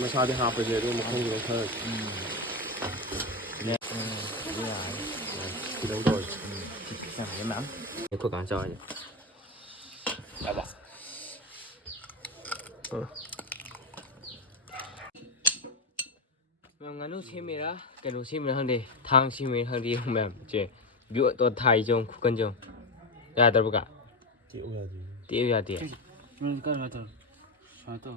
ꯃꯁꯥꯗꯤ ꯍꯥꯞꯄꯁꯦ ꯑꯗꯨ ꯃꯈꯣꯡꯗꯣ ꯂꯧꯊꯔꯁꯤ ꯈꯤꯇꯪ ꯇꯧꯔꯁꯤ ꯑꯩꯈꯣꯏ ꯀꯥꯟ ꯆꯥꯎꯔꯁꯦ ꯌꯥꯕ nganu semira kenu semira hande thang semira hande ma'am che bio to thai jong khukan jong ya dar ba ti ya ti ka ma to sa to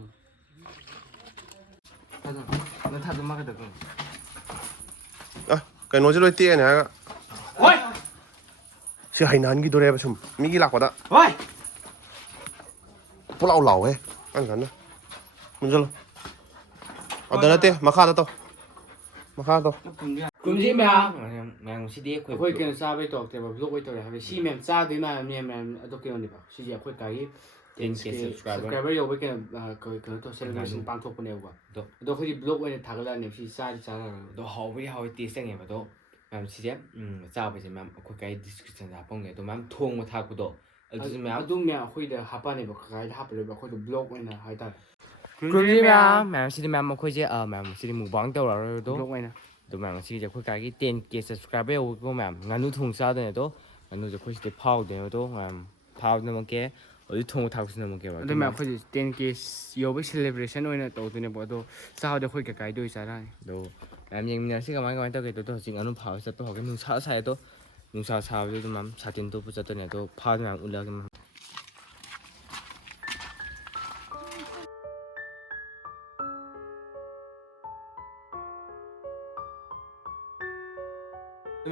na tha ma ka da ko ꯀꯩꯅꯣꯁꯦ ꯂꯣꯏ ꯇꯦꯛꯑꯅꯤ ꯍꯥꯏꯔꯒ ꯍꯣꯏ ꯁꯤ ꯍꯩꯅꯍꯟꯈꯤꯗꯣꯔꯦꯕ ꯁꯨꯝ ꯃꯤꯒꯤ ꯂꯥꯛꯄꯗ ꯍꯣꯏ ꯄꯨꯂꯥꯎ ꯂꯥꯎꯋꯦ ꯀꯟꯅ ꯃꯨꯟꯖꯜꯂꯣ ꯑꯗ ꯅꯠꯇꯦ ꯃꯈꯥꯗ ꯇꯧ ꯃꯈꯥꯗ ꯇꯧ ꯀꯨꯝꯖꯤ ꯃꯌꯥꯝ ꯁꯤꯗꯤ ꯑꯩꯈꯣꯏ ꯀꯩꯅꯣ ꯆꯥꯕꯩ ꯇꯧꯔꯛꯇꯦꯕ ꯕ꯭ꯂꯣꯛ ꯑꯣꯏ ꯇꯧꯔꯦ ꯍꯥꯏꯕꯗꯤ ꯁꯤ ꯃꯌꯥꯝ ꯆꯥꯗꯣꯏ ꯃꯌꯥꯝ ꯑꯗꯣ ꯀꯩꯅꯣꯅꯦꯕ ꯁꯤꯁꯦ ꯑꯩꯈꯣꯏ ꯀꯥꯒꯤ 10K ꯁꯕꯁꯀ꯭ꯔꯥꯏꯕꯔ ꯌꯧꯕꯩ ꯀꯩꯅꯣ ꯇꯧ ꯁꯦꯂꯦꯕ꯭ꯔꯦꯁꯟ ꯄꯥꯡꯊꯣꯛꯄꯅꯦꯕ ꯑꯗꯣ ꯑꯩꯈꯣꯏꯗꯤ ꯕ꯭ꯂꯣꯛ ꯑꯣꯏꯅ ꯊꯥꯒꯠꯂꯛꯑꯅꯦꯕ ꯁꯤ ꯆꯥꯔꯒ ꯑꯗꯣ ꯍꯥꯎꯕꯗꯤ ꯍꯥꯎꯋꯦ ꯇꯦꯁ ꯆꯪꯉꯦꯕ ꯑꯗꯣ ꯃꯌꯥꯝ ꯁꯤꯁꯦ ꯆꯥꯕꯁꯦ ꯃꯌꯥꯝ ꯑꯩꯈꯣꯏ ꯀꯥꯏ ꯗꯤꯁꯀ꯭ꯔꯤꯞꯁꯟꯗ ꯍꯥꯞꯄꯝꯒꯦ ꯑꯗꯣ ꯃꯌꯥꯝ ꯊꯣꯡꯕ ꯊꯥꯛꯄꯗꯣ ꯑꯗꯨꯁꯨ ꯃꯌꯥꯝ ꯑꯗꯨꯝ ꯃꯌꯥꯝ ꯑꯩꯈꯣꯏꯗ ꯍꯥꯞꯄꯅꯦꯕ ꯀꯀꯥꯏꯗ ꯍꯥꯞꯄꯔꯣꯏꯕ ꯑꯩꯈꯣꯏꯗꯣ ꯕ꯭ꯂꯣꯛ ꯑꯣꯏꯅ ꯍꯥꯏꯇꯥꯔꯦ ꯀ꯭ꯔꯨꯝꯖꯤ ꯃꯌꯥꯝ ꯁꯤꯗꯤ ꯃꯌꯥꯝ ꯑꯩꯈꯣꯏꯁꯦ ꯃꯌꯥꯝ ꯁꯤꯗꯤ ꯃꯨꯛꯕꯥꯡ ꯇꯧꯔꯔꯣꯏ ꯑꯗꯣ ꯕ꯭ꯂꯣꯛ ꯑꯣꯏꯅ ꯑꯗꯣ ꯃꯌꯥꯝ ꯉꯁꯤꯒꯤꯁꯦ ꯑꯩꯈꯣꯏ ꯀꯥꯒꯤ 10K ꯁꯕꯁꯀ꯭ꯔꯥꯏꯕꯔ ꯌꯧꯕꯀꯣ ꯃꯌꯥꯝ ꯉꯥꯅꯨ ꯊꯣꯡ ꯆꯥꯗꯣꯏꯅꯦ ꯑꯗꯣ ꯉꯥꯅꯨꯁꯦ ꯑꯩꯈꯣꯏ ꯁꯤꯗꯤ ꯐꯥꯎꯗꯣꯏꯅꯦ ꯑꯗꯣ ꯃꯌꯥꯝ ꯐꯥꯎꯗꯅꯃꯛꯀꯦ ꯍꯧꯖꯤꯛ ꯊꯣꯡꯕ ꯊꯥꯛꯄꯁꯨ ꯅꯝꯃꯛꯀꯦꯕ ꯑꯗꯨ ꯃꯌꯥꯝ ꯑꯩꯈꯣꯏꯁꯦ 10K ꯌꯧꯕꯩ ꯁꯦꯂꯦꯕ꯭ꯔꯦꯁꯟ ꯑꯣꯏꯅ ꯇꯧꯗꯣꯏꯅꯦꯕ ꯑꯗꯣ ꯆꯥꯕꯗꯤ ꯑꯩꯈꯣꯏ ꯀꯀꯥꯏꯗ ꯑꯣꯏ ꯆꯥꯔꯛꯑꯅꯤ ꯑꯗꯣ ꯃꯌꯥꯝ ꯌꯦꯡꯃꯤꯟꯅꯔꯁꯤ ꯀꯃꯥꯏꯅ ꯇꯧꯒꯦ ꯑꯗꯣ ꯍꯧꯖꯤꯛ ꯉꯥꯅꯨ ꯐꯥꯕ ꯆꯠꯄ ꯍꯧꯒꯦ ꯅꯨꯡꯁꯥ ꯁꯥꯏ ꯑꯗꯣ ꯅꯨꯡꯁꯥ ꯁꯥꯕꯁꯦ ꯑꯗꯨꯝ ꯃꯌꯥꯝ ꯁꯥꯇꯤꯟ ꯇꯨꯞꯄ ꯆꯠꯇꯣꯏꯅꯦ ꯑꯗꯣ ꯐꯥꯕ ꯃꯌꯥꯝ ꯎꯠꯂꯒꯦ ꯃꯌꯥꯝ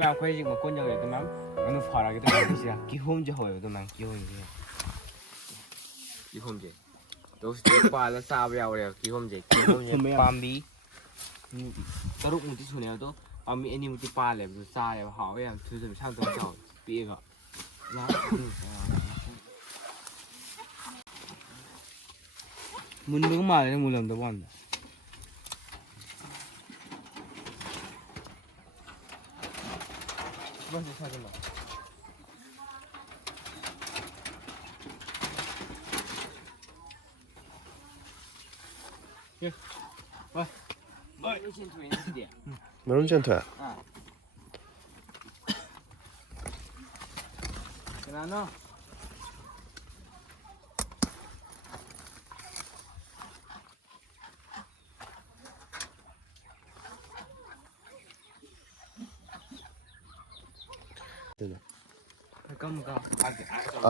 ꯑꯩꯈꯣꯏ ꯍꯧꯖꯤꯛ ꯃꯀꯣꯟ ꯌꯧꯔꯦ ꯑꯗꯨ ꯃꯌꯥꯝ ꯉꯥꯅꯨ ꯐꯥꯔꯒꯦ ꯇꯧꯔꯤꯁꯤꯗ ꯀꯤꯍꯣꯝꯁꯦ ꯍꯧꯋꯦꯕ ꯑꯗꯨ ꯃꯌꯥꯝ ꯀꯤꯍꯣꯝꯁꯦ ꯑꯗꯣ ꯍꯧꯖꯤꯛ ꯄꯥꯜꯂ ꯆꯥꯕ ꯌꯥꯎꯔꯦꯕ ꯀꯤꯍꯣꯝꯁꯦ ꯄꯥꯝꯕꯤ 3ꯃꯨꯛꯇꯤ ꯁꯨꯅꯦ ꯑꯗꯣ ꯄꯥꯝꯕꯤ 2ꯃꯨꯛꯇꯤ ꯄꯥꯜꯂꯦꯕ ꯑꯗꯨ ꯆꯥꯔꯦꯕ ꯍꯥꯎꯋꯦ ꯌꯥꯝ ꯊꯨꯖꯟ ꯁꯥꯡꯇꯣꯛ ꯆꯥꯎꯋꯦ ꯄꯤꯛꯑꯒ ꯃꯨꯟꯕꯒ ꯃꯥꯜꯂꯦ ꯃꯨꯜꯂꯝꯗꯧ ꯃꯥꯟꯗ ꯃꯔꯨꯝ ꯆꯦꯟꯊꯣꯛꯑꯦ ꯀꯅꯥꯅꯣ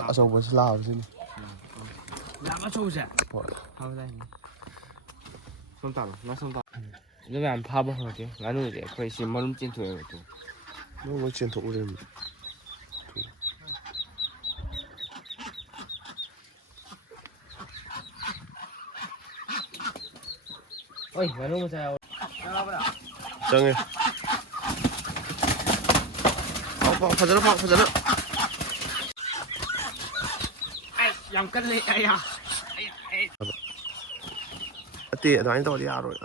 ꯑꯆꯧꯕꯁꯤ ꯂꯥꯛꯑꯕꯁꯤꯅꯤ ꯌꯥꯝ ꯑꯆꯧꯕꯁꯦ ꯍꯣꯏ ꯁꯣꯝ ꯇꯥꯂꯣ ꯅ ꯁꯣꯝ ꯇꯥꯂꯣ ꯑꯗꯨ ꯃꯌꯥꯝ ꯐꯥꯕ ꯍꯧꯔꯛꯀꯦ ꯉꯥꯅꯨꯁꯦ ꯑꯩꯈꯣꯏ ꯁꯤ ꯃꯔꯨꯝ ꯆꯦꯟꯊꯣꯛꯑꯦꯕ ꯑꯗꯨ ꯃꯣꯏ ꯆꯦꯟꯊꯣꯛꯎꯔꯦ ꯍꯣꯏ ꯉꯥꯅꯨ ꯃꯆꯥ ꯌꯥꯎ ꯆꯪꯉꯦ ꯐꯖꯅ ꯐꯥꯎ ꯐꯖꯅ ꯌꯥꯝ ꯀꯜꯂꯦ ꯑꯩꯌꯥ ꯑꯇꯦ ꯑꯗꯨꯃꯥꯏꯅ ꯇꯧꯔꯗꯤ ꯌꯥꯔꯣꯏ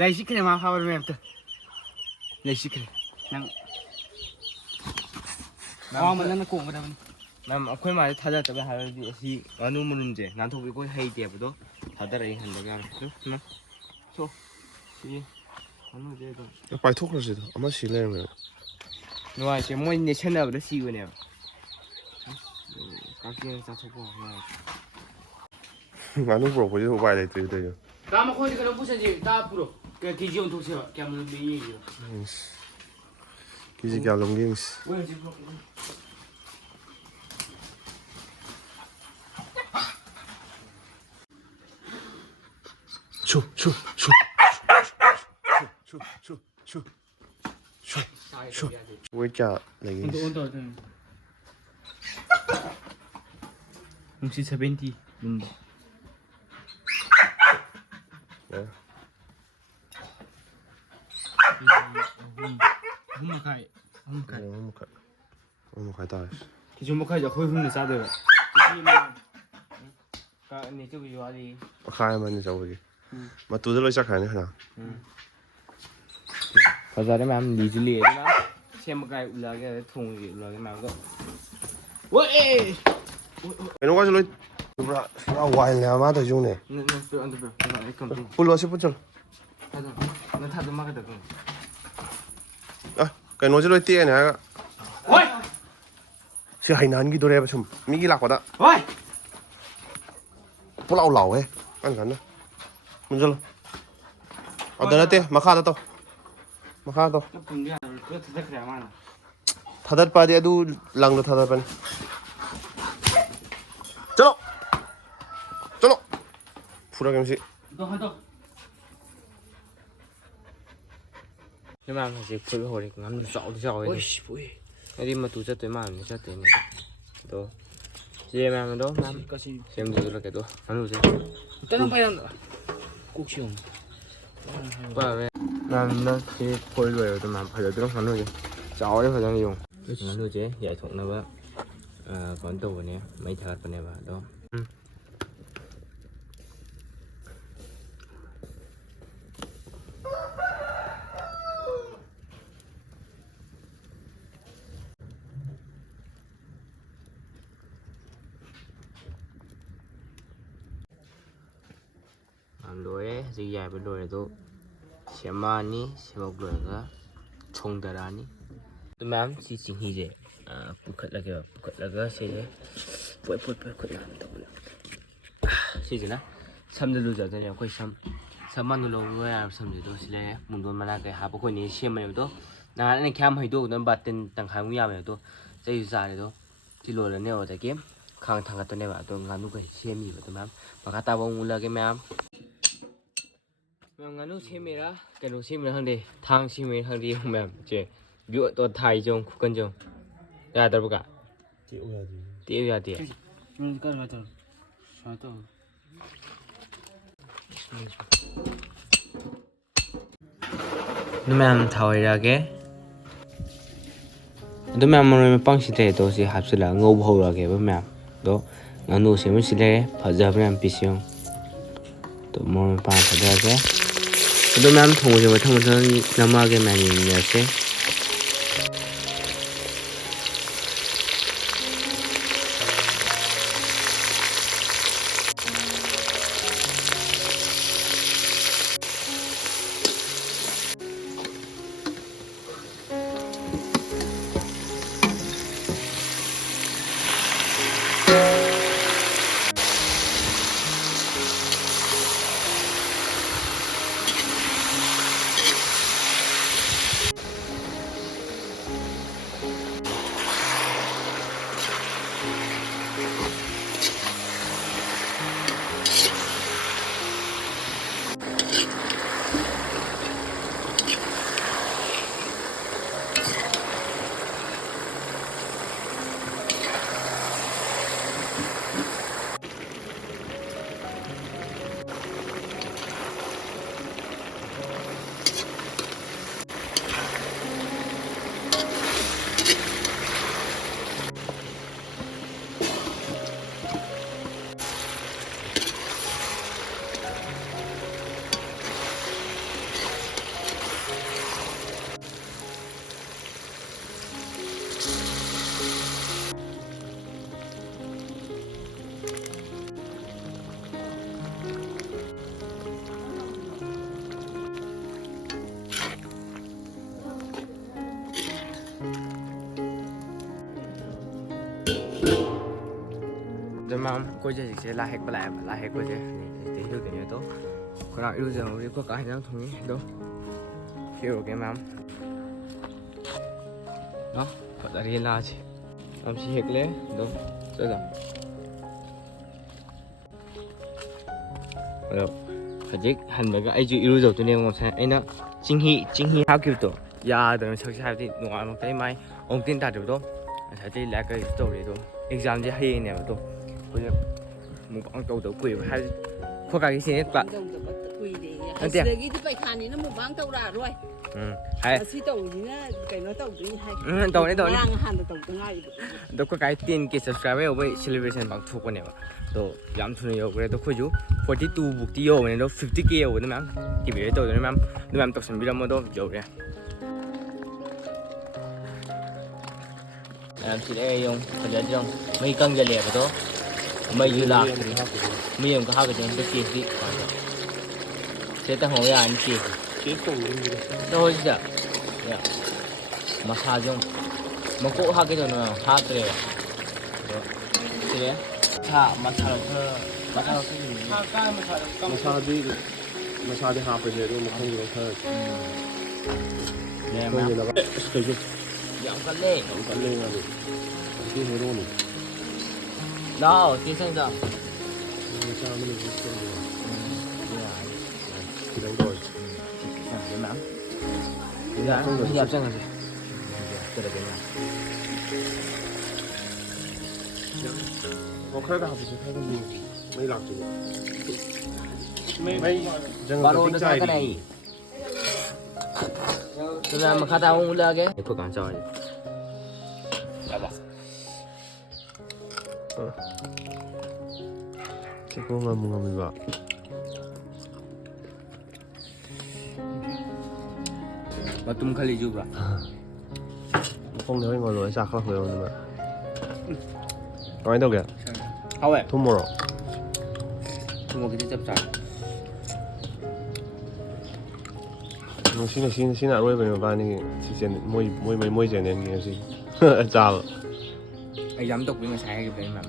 ꯂꯩꯁꯤꯈ꯭ꯔꯦ ꯃꯥ ꯐꯥꯕ ꯃꯌꯥꯝꯇ ꯂꯩꯁꯤꯈ꯭ꯔꯦ ꯅꯪ ꯑꯋꯥꯡꯕ ꯅꯪꯅ ꯀꯣꯡꯒꯗꯕꯅꯤ ꯃꯌꯥꯝ ꯑꯩꯈꯣꯏ ꯃꯥꯁꯦ ꯊꯥꯗꯔꯛꯇꯕ ꯍꯥꯏꯔꯗꯤ ꯑꯁꯤ ꯉꯥꯅꯨ ꯃꯔꯨꯝꯁꯦ ꯅꯥꯟꯊꯣꯛꯄꯤ ꯑꯩꯈꯣꯏ ꯍꯩꯇꯦꯕꯗꯣ ꯊꯥꯗꯔꯛꯏ ꯍꯟꯗꯛ ꯌꯥꯔꯣꯏ ꯁꯣ ꯁꯤ ꯉꯥꯅꯨꯁꯦ ꯑꯗꯨꯝ ꯄꯥꯏꯊꯣꯛꯈ꯭ꯔꯁꯤꯗꯣ ꯑꯃ ꯁꯤ ꯂꯩꯔꯝꯃꯦꯕ ꯅꯨꯡꯉꯥꯏꯇꯦ ꯃꯣꯏ ꯅꯦꯠꯁꯟꯅꯕꯗ ꯁꯤꯕꯅꯦꯕ ꯀꯛꯆꯦꯡ ꯆꯥꯊꯣꯛꯄ ꯉꯥꯅꯨ ꯄꯨꯔꯛꯄꯁꯤꯗ ꯎꯄꯥꯏ ꯂꯩꯇ꯭ꯔꯦ ꯇꯧꯔꯤꯁꯦ ꯇꯥ ꯃꯈꯣꯏꯗꯤ ꯀꯩꯅꯣ ꯄꯨꯁꯟꯁꯤ ꯇꯥ ꯄꯨꯔꯣ ꯀꯦꯖꯤ ꯑꯣꯟꯊꯣꯛꯁꯦꯕ ꯀꯌꯥꯝ ꯂꯨꯝꯃꯤ ꯌꯦꯡꯁꯦꯕ ꯀꯦꯖꯤ ꯀꯌꯥ ꯂꯨꯝꯒꯦ ꯌꯦꯡꯁꯤ ꯁꯨ ꯁꯨ ꯁꯨ ꯁꯨ ꯁꯨ ꯁꯨ ꯁꯨ ꯁꯨ ꯋꯦꯠ ꯀꯌꯥ ꯂꯩꯒꯦ ꯅꯨꯡꯁꯤ 70 ꯂꯨꯝꯕ ꯑꯍꯨꯝ ꯃꯈꯥꯏ ꯇꯥꯔꯦ ꯀꯤꯁꯨ ꯃꯈꯥꯏꯁꯦ ꯑꯩꯈꯣꯏ ꯍꯨꯝꯅ ꯆꯥꯗꯣꯏꯕ ꯃꯈꯥꯏ ꯑꯃꯅꯤ ꯆꯧꯕꯒꯤ ꯃꯇꯨꯗ ꯂꯣꯏ ꯆꯠꯈ꯭ꯔꯅꯤ ꯍꯅ ꯐꯖꯔꯦ ꯃꯌꯥꯝ ꯂꯤꯁꯨ ꯂꯤꯑꯦ ꯑꯗꯨꯅ ꯁꯦꯝꯕꯒꯥꯏ ꯎꯠꯂꯛꯑꯒꯦ ꯑꯗꯩ ꯊꯣꯡꯒꯤ ꯎꯠꯂꯛꯑꯒꯦ ꯃꯌꯥꯝꯗꯣ ꯋꯥꯏ ꯀꯩꯅꯣ ꯀꯥꯏꯁꯨ ꯂꯣꯏ ꯄꯨꯔꯥ ꯋꯥꯏꯜꯅꯦ ꯃꯥ ꯇꯧꯔꯤꯁꯨꯅꯦ ꯄꯨꯜꯂꯣ ꯁꯤ ꯄꯨꯟ ꯆꯠꯂꯣ ꯀꯩꯅꯣꯁꯦ ꯂꯣꯏ ꯇꯦꯛꯑꯅꯤ ꯍꯥꯏꯔꯒ ꯁꯤ ꯍꯩꯅꯍꯟꯈꯤꯗꯣꯔꯦꯕ ꯁꯨꯝ ꯃꯤꯒꯤ ꯂꯥꯛꯄꯗ ꯄꯨꯂꯥꯎ ꯂꯥꯎꯋꯦ ꯀꯟ ꯀꯟꯅ ꯄꯨꯟꯁꯤꯜꯂꯣ ꯑꯗ ꯅꯠꯇꯦ ꯃꯈꯥꯗ ꯇꯧ ꯃꯈꯥꯗ ꯇꯧ ꯊꯥꯗꯠꯄꯗꯤ ꯑꯗꯨ ꯂꯪꯗꯣ ꯊꯥꯗꯠꯄꯅꯤ ꯆꯠꯂꯣ ꯆꯠꯂꯣ ꯐꯨꯔꯒꯦ ꯃꯁꯤ ꯃꯌꯥꯝ ꯍꯧꯖꯤꯛ ꯐꯨꯠꯕ ꯍꯧꯔꯦ ꯉꯥꯅꯨ ꯆꯥꯎꯗꯤ ꯆꯥꯎꯋꯦ ꯑꯩꯗꯤ ꯃꯇꯨ ꯆꯠꯇꯣꯏ ꯃꯥꯜꯂꯦ ꯆꯠꯇꯣꯏꯅꯦ ꯑꯗꯣ ꯆꯦ ꯃꯌꯥꯝ ꯑꯗꯣ ꯁꯦꯝꯗꯨꯂꯛꯀꯦ ꯑꯗꯣ ꯉꯥꯅꯨꯁꯦ ꯃꯌꯥꯝꯅ ꯁꯤ ꯐꯣꯏ ꯂꯣꯏꯔꯕꯗꯣ ꯃꯌꯥꯝ ꯐꯖꯗ꯭ꯔꯣ ꯉꯥꯅꯨꯁꯦ ꯆꯥꯎꯔꯦ ꯐꯖꯅ ꯌꯦꯡꯉꯨ ꯉꯥꯅꯨꯁꯦ ꯌꯥꯏꯊꯣꯛꯅꯕ ꯀꯩꯅꯣ ꯇꯧꯕꯅꯦ ꯃꯩ ꯊꯥꯒꯠꯄꯅꯦꯕ ꯑꯗꯣ ꯂꯣꯏꯔꯦ ꯍꯧꯖꯤꯛ ꯌꯥꯏꯕ ꯂꯣꯏꯔꯦ ꯑꯗꯣ ꯁꯦꯝꯃꯛꯑꯅꯤ ꯁꯦꯝꯃꯛ ꯂꯣꯏꯔꯒ ꯊꯣꯡꯗꯔꯛꯑꯅꯤ ꯑꯗꯨ ꯃꯌꯥꯝ ꯁꯤ ꯆꯤꯡꯍꯤꯁꯦ ꯄꯨꯈꯠꯂꯒꯦꯕ ꯄꯨꯈꯠꯂꯒ ꯁꯤꯁꯦ ꯁꯤꯁꯤꯅ ꯁꯝꯗ ꯂꯨꯖꯗꯣꯏꯅꯦ ꯑꯩꯈꯣꯏ ꯁꯝ ꯃꯥꯟꯗ ꯂꯧꯕ ꯌꯥꯔꯕ ꯁꯝꯁꯤꯗꯣ ꯁꯤ ꯂꯩꯔꯦ ꯃꯨꯡꯗꯣꯟ ꯃꯅꯥ ꯀꯩ ꯍꯥꯞꯄ ꯑꯩꯈꯣꯏꯅꯦ ꯁꯦꯝꯕꯅꯦꯕ ꯑꯗꯣ ꯅꯍꯥꯟ ꯑꯩꯅ ꯈꯌꯥꯝ ꯍꯩꯗꯣꯛꯎꯗꯅ ꯕꯥꯇꯤꯟ ꯇꯪꯈꯥꯏꯃꯨꯛ ꯌꯥꯝꯃꯦ ꯑꯗꯣ ꯆꯩꯁꯨ ꯆꯥꯔꯦ ꯑꯗꯣ ꯁꯤ ꯂꯣꯏꯔꯅꯦꯕ ꯑꯗꯒꯤ ꯈꯥꯡ ꯊꯥꯡꯒꯠꯇꯣꯏꯅꯦꯕ ꯑꯗꯣ ꯉꯥꯅꯨꯈꯩ ꯁꯦꯝꯃꯤꯕ ꯑꯗꯣ ꯃꯌꯥꯝ ꯃꯈꯥ ꯇꯥꯕ ꯑꯃꯨꯛ ꯎꯠꯂꯒꯦ ꯃꯌꯥꯝ ꯉꯥꯅꯨ ꯁꯦꯝꯃꯤꯔꯥ ꯀꯩꯅꯣ ꯁꯦꯝꯃꯤꯔꯥ ꯈꯪꯗꯦ ꯊꯥꯡ ꯁꯦꯝꯃꯤꯔꯥ ꯈꯪꯗꯦ ꯃꯌꯥꯝ ꯆꯦ ꯕꯤꯑꯣꯇꯣ ꯊꯥꯏꯖꯧ ꯈꯨꯀꯟꯖꯧ ꯌꯥꯗ꯭ꯔꯕꯒ ꯇꯦꯛꯎ ꯌꯥꯗꯦ ꯑꯗꯨ ꯃꯌꯥꯝ ꯊꯥꯎꯔꯛꯑꯒꯦ ꯑꯗꯨ ꯃꯌꯥꯝ ꯃꯔꯣꯏ ꯃꯄꯥꯡꯁꯤ ꯂꯩꯔꯦ ꯑꯗꯣ ꯁꯤ ꯍꯥꯞꯆꯤꯜꯂꯒ ꯉꯧꯕ ꯍꯧꯔꯛꯑꯒꯦꯕ ꯃꯌꯥꯝ ꯑꯗꯣ ꯉꯥꯅꯨ ꯁꯦꯝꯕꯁꯤ ꯂꯩꯔꯦ ꯐꯖꯕ ꯃꯌꯥꯝ ꯄꯤꯁ ꯌꯦꯡꯉꯨ ꯑꯗꯣ ꯃꯔꯣꯏ ꯃꯄꯥꯡ ꯐꯖꯔꯒꯦ ꯑꯗꯣ ꯃꯌꯥꯝ ꯊꯣꯡꯕꯁꯦ ꯃꯊꯪ ꯃꯊꯪ ꯅꯝꯃꯛꯑꯒꯦ ꯃꯌꯥꯝ ꯌꯦꯡꯃꯤꯟꯅꯔꯁꯦ ꯑꯗꯣ ꯃꯌꯥꯝ ꯑꯩꯈꯣꯏꯁꯦ ꯍꯧꯖꯤꯛꯁꯦ ꯂꯥꯏ ꯍꯦꯛꯄ ꯂꯥꯛꯑꯦꯕ ꯂꯥꯏ ꯍꯦꯛꯄꯁꯦ ꯍꯧꯖꯤꯛꯇꯤ ꯏꯔꯨꯗꯣꯏꯅꯦ ꯑꯗꯣ ꯈꯔ ꯏꯔꯨꯖꯍꯧꯔꯤ ꯑꯩꯈꯣꯏ ꯀꯥ ꯍꯦꯟꯖꯥꯡ ꯊꯣꯡꯉꯤ ꯑꯗꯣ ꯍꯦꯛꯎꯔꯒꯦ ꯃꯌꯥꯝ ꯐꯖꯔꯦ ꯂꯥꯁꯦ ꯃꯌꯥꯝ ꯁꯤ ꯍꯦꯛꯂꯦ ꯑꯗꯣ ꯆꯠꯂ ꯑꯗꯣ ꯍꯧꯖꯤꯛ ꯍꯟꯕꯒ ꯑꯩꯁꯨ ꯏꯔꯨꯖꯧꯗꯣꯏꯅꯦꯕ ꯉꯁꯥꯏ ꯑꯩꯅ ꯆꯤꯡꯍꯤ ꯍꯥꯞꯈꯤꯕꯗꯣ ꯌꯥꯗꯕꯅ ꯁꯛꯁꯦ ꯍꯥꯏꯕꯗꯤ ꯅꯣꯡꯉꯥꯜꯂꯛꯇꯩ ꯃꯥꯏ ꯑꯃꯨꯛ ꯇꯤꯟ ꯇꯥꯗ꯭ꯔꯤꯕꯗꯣ ꯉꯁꯥꯏꯗꯤ ꯂꯥꯏꯔꯤꯛ ꯀꯔꯤꯁꯨ ꯇꯧꯔꯤ ꯑꯗꯣ ꯑꯦꯛꯖꯥꯝꯁꯦ ꯍꯌꯦꯡꯅꯦꯕ ꯑꯗꯣ ꯑꯩꯈꯣꯏꯁꯦ ꯃꯨꯛꯕꯥꯡ ꯇꯧꯗꯕ ꯀꯨꯏꯕ ꯍꯥꯏꯕꯗꯤ ꯑꯩꯈꯣꯏ ꯀꯥꯒꯤ ꯁꯤꯅꯦ ꯑꯁꯤꯗꯒꯤꯗꯤ ꯄꯩꯈꯥꯅꯤꯅ ꯃꯨꯛꯕꯥꯡ ꯇꯧꯔꯛꯑꯔꯣꯏ ꯍꯥꯏ ꯑꯁꯤ ꯇꯧꯔꯤꯁꯤꯅ ꯀꯩꯅꯣ ꯇꯧꯗꯣꯏꯅꯤ ꯍꯥꯏ ꯇꯧꯅꯤ ꯉꯔꯥꯡ ꯍꯥꯟꯅ ꯇꯧꯗ ꯉꯥꯏꯔꯤꯕ ꯑꯗꯣ ꯑꯩꯈꯣꯏ ꯀꯥꯏ 10K ꯁꯕꯁꯀ꯭ꯔꯥꯏꯕꯔ ꯌꯧꯕꯩ ꯁꯦꯂꯦꯕ꯭ꯔꯦꯁꯟ ꯄꯥꯡꯊꯣꯛꯄꯅꯦꯕ ꯑꯗꯣ ꯌꯥꯝ ꯊꯨꯅ ꯌꯧꯈ꯭ꯔꯦ ꯑꯗꯣ ꯑꯩꯈꯣꯏꯁꯨ 42 ꯕꯨꯛꯇꯤ ꯌꯧꯕꯅꯦ ꯑꯗꯣ 50K ꯌꯧꯕꯗ ꯃꯌꯥꯝ ꯀꯤꯕꯤꯔꯦ ꯇꯧꯗꯣꯏꯅꯦ ꯃꯌꯥꯝ ꯑꯗꯨ ꯃꯌꯥꯝ ꯇꯧꯁꯟꯕꯤꯔꯝꯃꯣ ꯑꯗꯣ ꯌꯧꯔꯦ ꯁꯤꯗ ꯌꯣꯡ ꯐꯖꯗ꯭ꯔꯣ ꯃꯩ ꯀꯪꯖꯜꯂꯦꯕꯗꯣ ꯃꯩꯁꯨ ꯂꯥꯛꯇ꯭ꯔꯤ ꯃꯩ ꯑꯃꯨꯛꯀ ꯍꯥꯞꯀꯗꯣꯏꯅꯤ ꯑꯝꯇ ꯀꯦꯛꯇꯤ ꯁꯤꯗ ꯇꯪꯍꯧ ꯌꯥꯔꯅꯤ ꯀꯦꯛꯇꯤ ꯀꯦꯛ ꯇꯧꯅꯤꯡꯉꯤꯗ ꯇꯧꯍꯣꯏ ꯁꯤꯗ ꯃꯁꯥꯁꯨ ꯃꯀꯣꯛ ꯍꯥꯞꯀꯗꯣꯏꯅꯣ ꯍꯥꯞꯇ꯭ꯔꯦꯕ ꯑꯗꯣ ꯁꯤꯗ ꯃꯁꯥ ꯃꯁꯥꯗꯤ ꯍꯥꯞꯄꯁꯦ ꯑꯗꯨ ꯃꯈꯜ ꯈꯔ ꯌꯥꯝ ꯀꯜꯂꯦ ꯌꯥꯝ ꯀꯜꯂꯦ ꯃꯥꯗꯤ ꯁꯤ ꯍꯦꯔꯣꯅꯤ ꯂꯥꯛꯑꯣ ꯇꯦꯁꯟꯗ ꯃꯆꯥ ꯑꯃꯅꯤ ꯈꯤꯇꯪ ꯆꯪꯉꯁꯦ ꯈꯔꯒ ꯍꯥꯞꯄꯁꯦ ꯈꯔꯒ ꯃꯩ ꯂꯥꯛꯇꯣꯏꯕ 바로 나가나이. 그다음 가다 올라가게. 이거 간짜와요. 잡아. 찍고 가면 봐. 마툼 칼리 주브라. phong nhớ ngồi lối ra khó hiểu nữa mà nói đâu kìa 하웨. tomorrow 뭐 그때 잡자. nó xin lại rồi về ba này chỉ tiền mỗi tiền đến cái gì chào Ai dám tục với người sai cái đấy mà.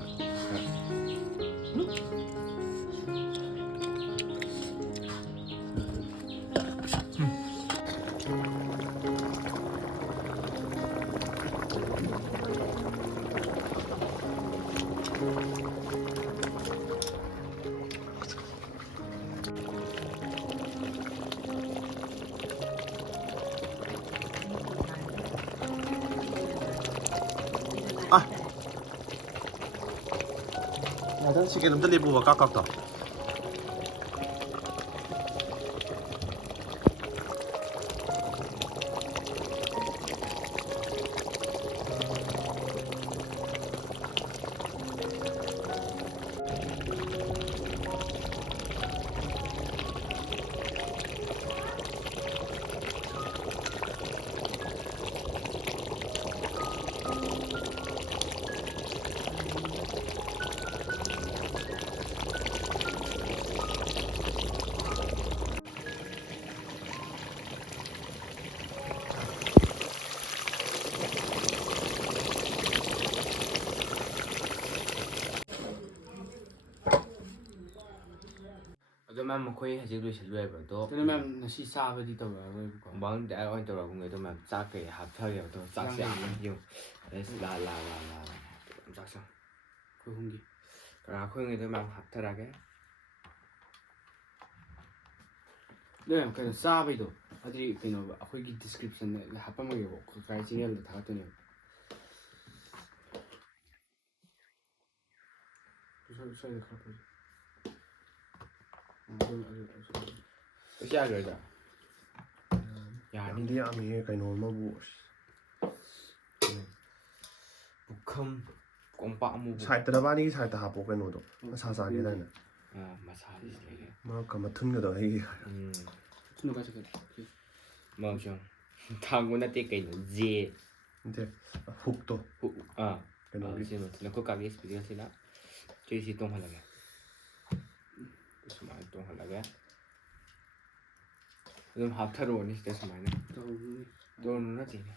화장실에 놈들 리브가 깎았다. ꯑꯗꯣ ꯃꯌꯥꯝ ꯃꯈꯣꯏ ꯍꯧꯖꯤꯛ ꯂꯣꯏꯁꯤꯜꯂꯨꯏꯕ ꯑꯗꯣ ꯑꯗꯨꯅ ꯃꯌꯥꯝ ꯉꯁꯤ ꯆꯥꯕꯗꯤ ꯇꯧꯔꯛꯑꯔꯣꯏꯕꯀꯣ ꯕꯥꯡ direct ꯑꯣꯏꯅ ꯇꯧꯔꯛꯑꯒꯨꯝꯒ ꯑꯗꯣ ꯃꯌꯥꯝ ꯆꯥꯛ ꯀꯩ ꯍꯥꯞꯊꯒꯦꯕ ꯑꯗꯣ ꯆꯥꯛꯁꯦ ꯌꯥꯝ ꯌꯨꯝ ꯂꯥ ꯆꯥꯛꯁꯦ ꯑꯩꯈꯣꯏ ꯍꯨꯝꯒꯤ ꯀꯔꯥ ꯑꯩꯈꯣꯏꯉꯩꯗꯣ ꯃꯌꯥꯝ ꯍꯥꯞꯊꯔꯛꯑꯒꯦ ꯃꯌꯥꯝ ꯀꯩꯅꯣ ꯆꯥꯕꯩꯗꯣ ꯑꯗꯨꯗꯤ ꯀꯩꯅꯣ ꯑꯩꯈꯣꯏꯒꯤ ꯗꯤꯁꯀ꯭ꯔꯤꯞꯁꯟꯗ ꯍꯥꯞꯄꯝꯃꯒꯦꯕ ꯀꯀꯥꯏ ꯆꯦꯅꯦꯜꯗ ꯊꯥꯒꯠꯇꯣꯏꯅꯦꯕ ꯁ꯭ꯋꯥꯏꯗ ꯈꯔ ꯐꯖꯩ ꯌꯥꯔꯣꯏꯗ ꯌꯥꯔꯅꯤ ꯌꯥꯝꯃꯤꯍꯦ ꯀꯩꯅꯣ ꯑꯃꯕꯨ ꯄꯨꯈꯝ ꯀꯣꯝꯄꯥꯛ ꯑꯃꯨꯕ ꯁꯥꯏꯠꯇ ꯅꯕꯥꯅꯤꯒꯤ ꯁꯥꯏꯠꯇ ꯍꯥꯞꯄꯣ ꯀꯩꯅꯣꯗꯣ ꯃꯁꯥ ꯆꯥꯒꯦꯗꯥꯏꯅꯦ ꯃꯁꯥꯗꯤ ꯂꯩꯒꯦ ꯃꯔꯛꯀ ꯃꯊꯨꯟꯒꯗꯣ ꯑꯩꯒꯤ ꯊꯨꯅ ꯀꯥꯏ ꯃꯥꯎꯁꯨ ꯊꯥꯡꯕ ꯅꯠꯇꯦ ꯀꯩꯅꯣ ꯖꯦ ꯅꯠꯇꯦ ꯍꯨꯛꯇꯣ ꯀꯩꯅꯣꯒꯤ ꯁꯤ ꯅꯈꯣꯏ ꯀꯥꯒꯤ ꯏꯁꯄꯤꯀꯔꯁꯤꯅ ꯁꯤ ꯇꯣꯡꯍꯜꯂꯒꯦ ꯁꯨꯃꯥꯏꯅ ꯇꯣꯡꯍꯜꯂꯒꯦ ꯑꯗꯨꯝ ꯍꯥꯞꯊꯔꯛꯑꯣꯅꯤ ꯁꯤꯗ ꯁꯨꯃꯥꯏꯅ ꯇꯧꯔꯨꯅꯨ ꯅꯠꯇꯦꯅꯦ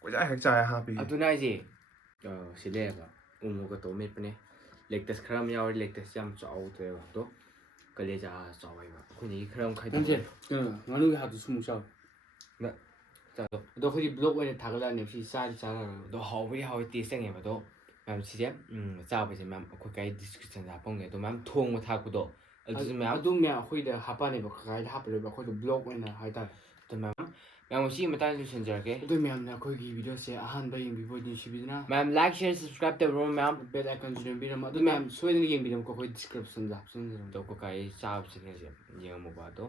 ꯀꯣꯏꯆꯥꯏ ꯍꯦꯛ ꯆꯥꯏ ꯍꯥꯞꯄꯤ ꯑꯗꯨꯅ ꯑꯩꯁꯦ ꯁꯤ ꯂꯩꯌꯦꯕ ꯎꯃꯣꯔꯣꯛꯀ ꯇꯧꯔ ꯃꯦꯠꯄꯅꯦ ꯂꯦꯛꯇꯁ ꯈꯔ ꯑꯃ ꯌꯥꯎꯔꯤ ꯂꯦꯛꯇꯁ ꯌꯥꯝ ꯆꯥꯎꯗ꯭ꯔꯦꯕ ꯑꯗꯣ ꯀꯂꯦꯖꯥ ꯆꯥꯎꯋꯦꯕ ꯑꯩꯈꯣꯏꯅꯒꯤ ꯈꯔ ꯑꯃ ꯅꯪꯁꯦ ꯈꯥꯏꯗꯣꯛꯑꯦ ꯀꯩꯅꯣ ꯉꯥꯅꯨꯒꯤ ꯍꯥꯞꯇꯨꯁꯨ ꯑꯃꯨꯛ ꯆꯥꯎꯋꯦ ꯑꯗꯣ ꯑꯩꯈꯣꯏꯗꯤ ꯕ꯭ꯂꯣꯛ ꯑꯣꯏꯅ ꯊꯥꯒꯠꯂꯛꯑꯅꯤ ꯁꯤ ꯆꯥꯗꯤ ꯆꯥꯔꯔꯣꯏ ꯑꯗꯣ ꯍꯥꯎꯕꯗꯤ ꯍꯥꯎꯋꯤ ꯇꯦꯁ ꯆꯪꯉꯦꯕ ꯑꯗꯣ ꯃꯌꯥꯝ ꯁꯤꯁꯦ ꯆꯥꯕꯁꯦ ꯃꯌꯥꯝ ꯑꯩꯈꯣꯏ ꯀꯥꯏ ꯗꯤꯁꯀ꯭ꯔꯤꯞꯁꯟꯗ ꯍꯥꯞꯄꯝꯒꯦ ꯑꯗꯣ ꯃꯌꯥꯝ ꯊꯣꯡꯕ ꯊꯥꯛꯄꯗꯣ ꯑꯗꯨꯁꯨ ꯃꯌꯥꯝ ꯑꯗꯨꯝ ꯃꯌꯥꯝ ꯑꯩꯈꯣꯏꯗ ꯍꯥꯞꯄꯅꯦꯕ ꯀꯀꯥꯏꯗ ꯍꯥꯞꯄꯔꯣꯏꯕ ꯑꯩꯈꯣꯏꯗꯣ ꯕ꯭ꯂꯣꯛ ꯑꯣꯏꯅ ꯍꯥꯏꯇꯥꯔꯦ ꯑꯗꯣ ꯃꯌꯥꯝ ꯁꯤꯒꯤ ꯃꯇꯥꯡꯗ ꯂꯣꯏꯁꯤꯟꯖꯔꯒꯦ ꯑꯗꯨ ꯃꯌꯥꯝꯅ ꯑꯩꯈꯣꯏꯒꯤ ꯚꯤꯗꯤꯑꯣꯁꯦ ꯑꯍꯥꯟꯕ ꯌꯦꯡꯕꯤꯕ ꯑꯣꯏꯗꯤ ꯅꯨꯡꯁꯤꯕꯤꯗꯨꯅ ꯃꯌꯥꯝ ꯂꯥꯏꯛ ꯁꯤꯌꯔ ꯁꯕꯁꯀ꯭ꯔꯥꯏꯕ ꯇꯧꯕꯤꯔꯣ ꯃꯌꯥꯝ ꯕꯦꯜ ꯑꯥꯏꯀꯟꯁꯨ ꯅꯝꯕꯤꯔꯝꯃꯣ ꯑꯗꯨ ꯃꯌꯥꯝ ꯁꯣꯏꯗꯅ ꯌꯦꯡꯕꯤꯔꯝꯃꯣ ꯑꯩꯈꯣꯏ ꯗꯤꯁꯀ꯭ꯔꯤꯞꯁꯟꯗ ꯍꯥꯞꯆꯤꯟꯖꯔꯝꯃꯣ ꯑꯗꯣ ꯀꯀꯥꯏ ꯆꯥꯕ ꯆꯦꯅꯦꯜꯁꯦ ꯌꯦꯡꯉꯝꯃꯣꯕ ꯑꯗꯣ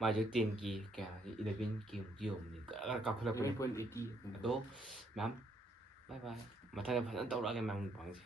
ꯃꯥꯁꯨ 10K ꯀꯌꯥ 11K ꯃꯨꯛꯇꯤ ꯌꯧꯕꯅꯤ ꯀꯥꯈꯠꯂꯛꯄꯅꯤ 11.80 ꯑꯗꯣ ꯃꯌꯥꯝ ꯕꯥꯏ ꯕꯥꯏ ꯃꯊꯪꯗ ꯐꯖꯅ ꯇꯧꯔꯛꯑꯒꯦ ꯃꯌꯥꯝ ꯃꯨꯛꯕꯥꯡꯁꯦ